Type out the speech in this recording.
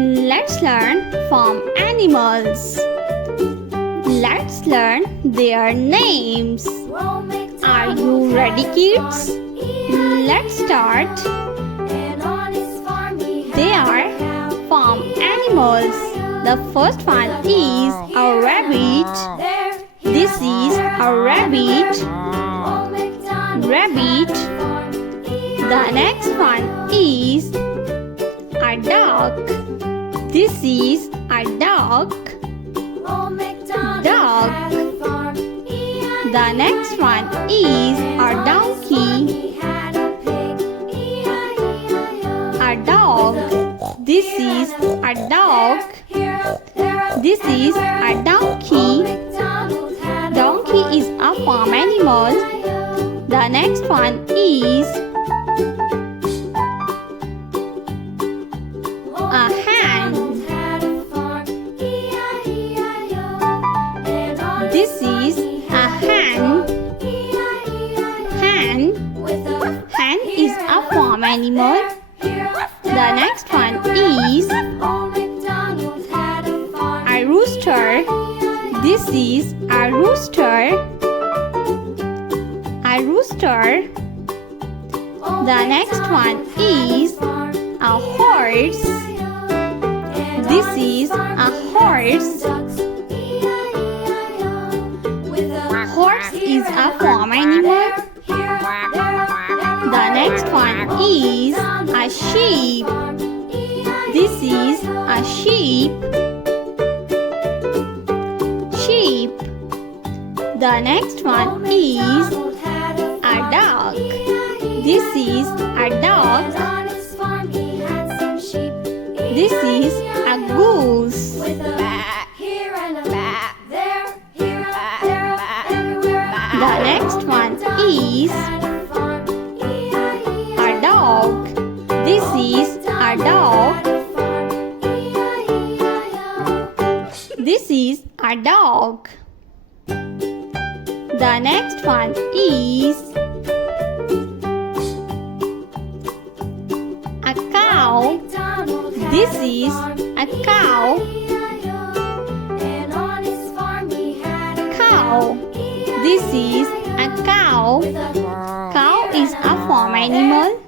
Let's learn farm animals. Let's learn their names. Are you ready, kids? Let's start. They are farm animals. The first one is a rabbit. This is a rabbit. Rabbit. The next one is a dog. This is a dog. Dog. The next one is a donkey. A dog. This is a dog. This is a donkey. Donkey is a farm animal. The next one is a hen. This is a hen. Hen. Hen is a farm animal. The next one is a rooster. This is a rooster. A rooster. The next one is a horse. This is a horse. Horse is a farm animal. The next one is a sheep. This is a sheep. Sheep. The next one is a dog. This is a dog. This is a goose. The next one is a dog. This is a dog. This is a dog. The next one is a cow. This is a cow. Cow. This is a cow. Cow is a farm animal.